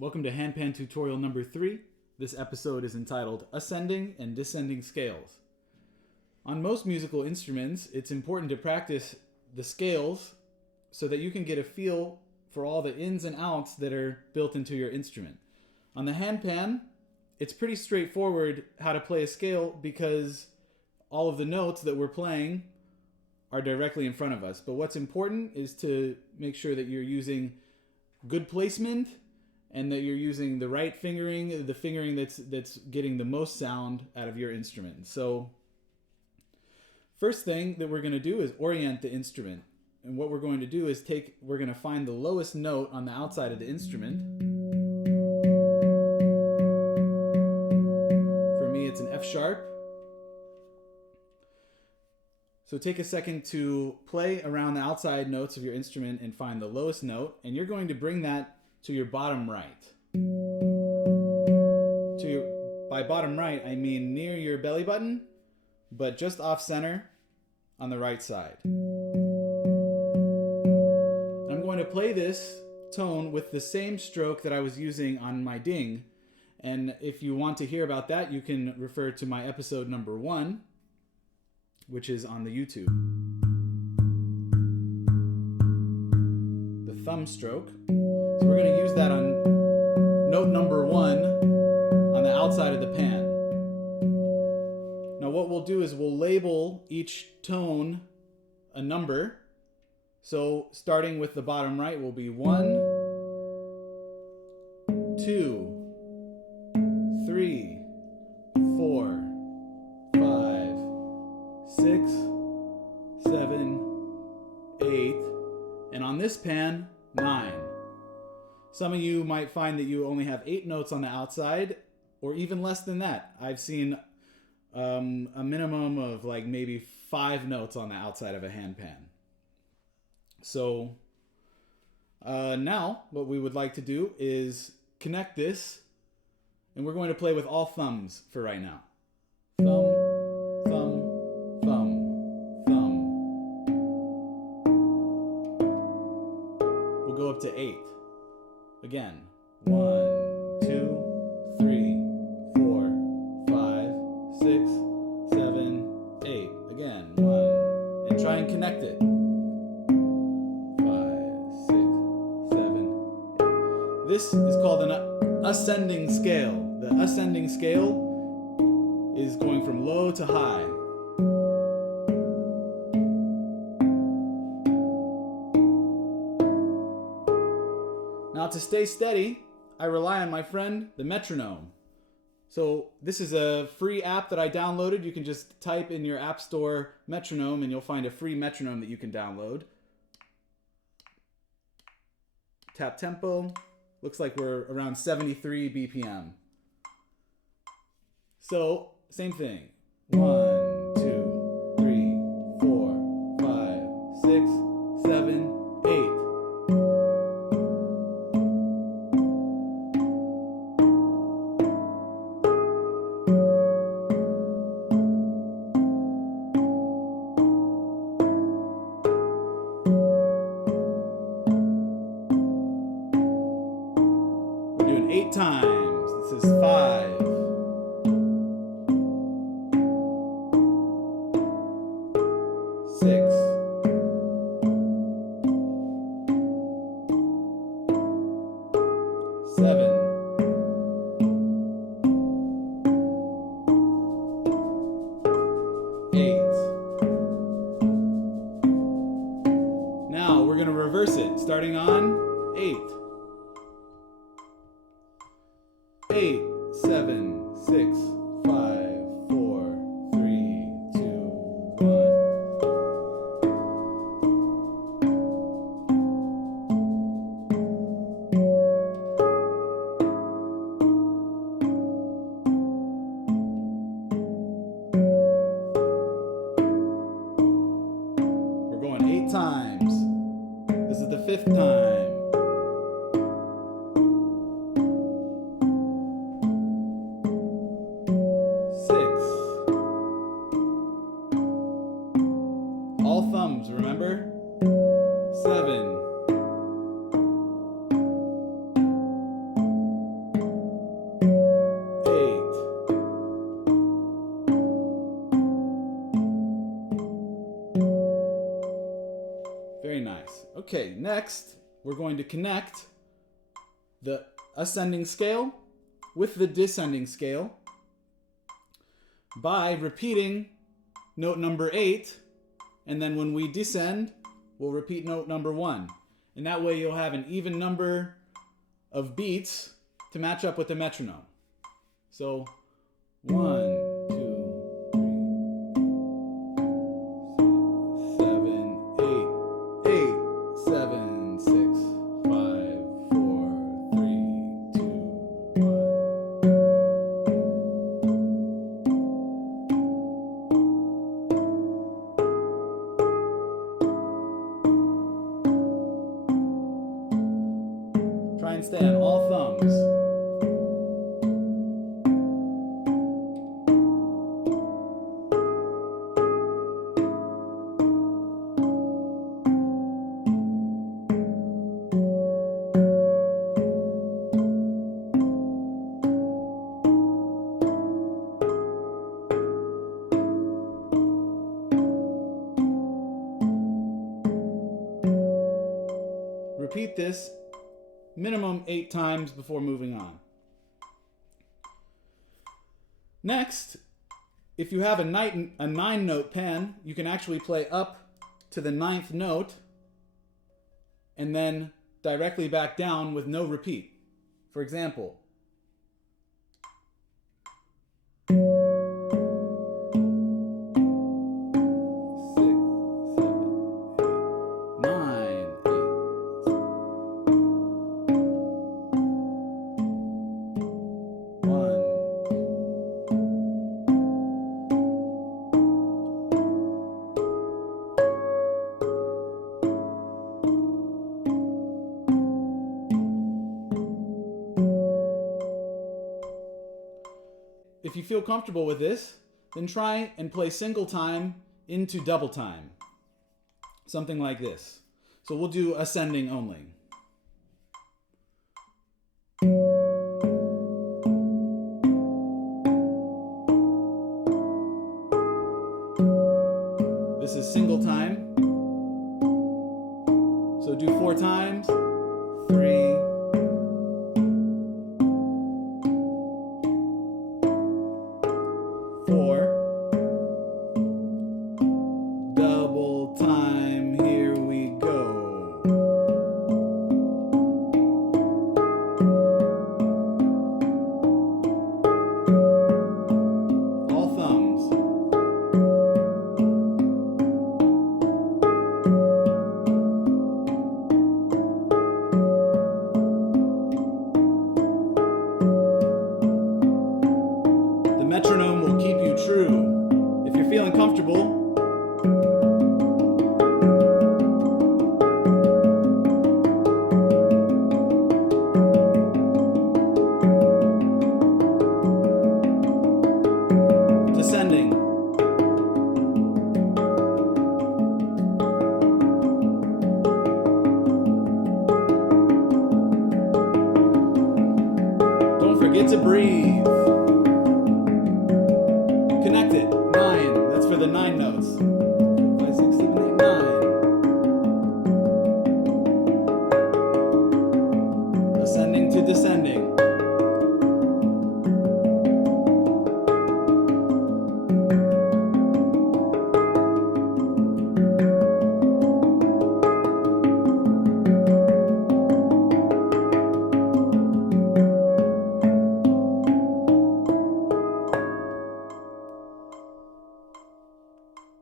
Welcome to Handpan tutorial number 3. This episode is entitled Ascending and Descending Scales. On most musical instruments, it's important to practice the scales so that you can get a feel for all the ins and outs that are built into your instrument. On the handpan, it's pretty straightforward how to play a scale because all of the notes that we're playing are directly in front of us. But what's important is to make sure that you're using good placement and that you're using the right fingering, the fingering that's getting the most sound out of your instrument. So first thing that we're going to do is orient the instrument. And what we're going to do is we're going to find the lowest note on the outside of the instrument. For me, it's an F sharp. So take a second to play around the outside notes of your instrument and find the lowest note, and you're going to bring that to your bottom right. By bottom right, I mean near your belly button, but just off center on the right side. I'm going to play this tone with the same stroke that I was using on my ding, and if you want to hear about that, you can refer to my episode number 1, which is on the YouTube. The thumb stroke. So we're going to use that on note number 1 on the outside of the pan. Now what we'll do is we'll label each tone a number. So starting with the bottom right will be 1, 2, 3, 4, 5, 6, 7, 8, and on this pan, 9. Some of you might find that you only have 8 notes on the outside, or even less than that. I've seen a minimum of like maybe 5 notes on the outside of a handpan. So now what we would like to do is connect this, and we're going to play with all thumbs for right now. Thumb, thumb, thumb, thumb. We'll go up to 8. Again, 1, 2, 3, 4, 5, 6, 7, 8. Again, 1, and try and connect it. 5, 6, 7, 8. This is called an ascending scale. The ascending scale is going from low to high. Now to stay steady, I rely on my friend, the metronome. So this is a free app that I downloaded. You can just type in your app store metronome and you'll find a free metronome that you can download. Tap tempo. Looks like we're around 73 BPM. So same thing. 1, 2, 3, 4, 5, 6, 7, 8. We're doing 8 times. This is 5. 6, 7, 8. Now we're going to reverse it, starting on 8. 8, 7, 6, 5, 4, 3, 2, 1. We're going 8 times. This is the 5th time. 6, Okay, next we're going to connect the ascending scale with the descending scale by repeating note number 8, and then when we descend, we'll repeat note number 1. And that way you'll have an even number of beats to match up with the metronome. So 1, 2, 3, 7, 8, 8, 7, 6, 5, 4, 3, 2, 1. Try and stay on all thumbs. Repeat this minimum 8 times before moving on. Next, if you have a 9-note pen, you can actually play up to the 9th note and then directly back down with no repeat. For example, if you feel comfortable with this, then try and play single time into double time. Something like this. So we'll do ascending only. This is single time. So do 4 times. 3, 4, double time, here we go. All thumbs. The metronome will keep you true. If you're feeling comfortable, descending. Don't forget to breathe. Connect it. 9. That's for the 9 notes. 5, 6, 7, 8, 9. Ascending to descending.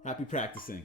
Happy practicing.